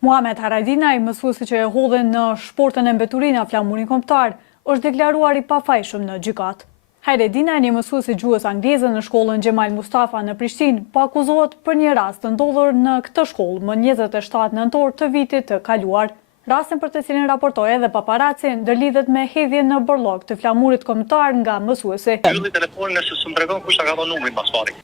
Muhamet Haradinaj, mësuesi që e hodhe në shportën e mbeturina flamurin kombëtar, është deklaruar i pafajshëm në gjykatë. Haradinaj, një mësuesi gjuhës angleze në shkollën Gjemal Mustafa në Prishtinë, po akuzohet për një rast të ndodhur në këtë shkollë më 27 nëntor të vitit të kaluar. Rastin për të cilin raportoi edhe paparaci ndërlidhet me hedhjen në borllog të flamurit kombëtar nga mësuesi,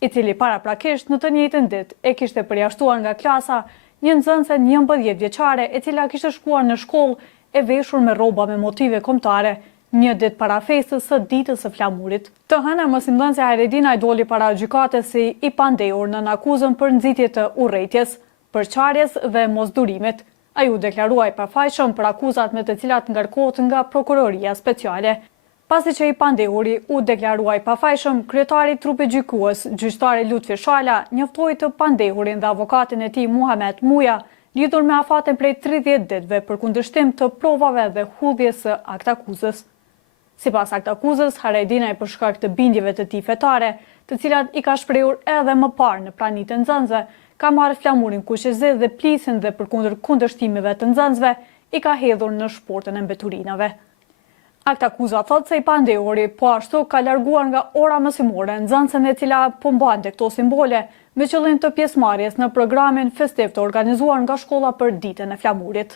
i cili paraprakisht në të njëjtën ditë e kishte përjashtuar nga klasa një nxënëse 11 vjeçare e cila kishte shkuar në shkollë e veshur me rroba me motive kombëtare, një ditë para festës së ditës së flamurit. Të hëna mësimdhënësi Haradinaj doli para gjykatës si i pandehur në akuzën për nxitje të urrëties, përçarjes dhe mosdurimit. Ai u deklarua i pafajshëm për akuzat me të cilat ngarkohet nga prokuroria speciale. Pasi që i pandehuri u deklarua i pafajshëm, kryetari i trupit gjykues, gjyqtari Lutfi Shala, njoftoi të pandehurin dhe avokatin e tij Muhamet Muja, lidhur me afatin prej 30 ditëve për kundërshtim të provave dhe hudhjes së aktakuzës. Sipas aktakuzës, Haradinaj për shkak të bindjeve të tij fetare, të cilat i ka shprehur edhe më parë në pranitë të nxënësve, ka marrë flamurin kushezi dhe plisin dhe përkundër kundërshtimeve të nxënësve, i ka hedhur në shportën e mbeturinave. Aktakuza thotë se i pandehuri po ashtu ka larguar nga ora mësimore nxënësen e cila po mbante këto simbole me qëllim të pjesëmarrjes në programin festiv të organizuar nga shkolla për ditën e flamurit.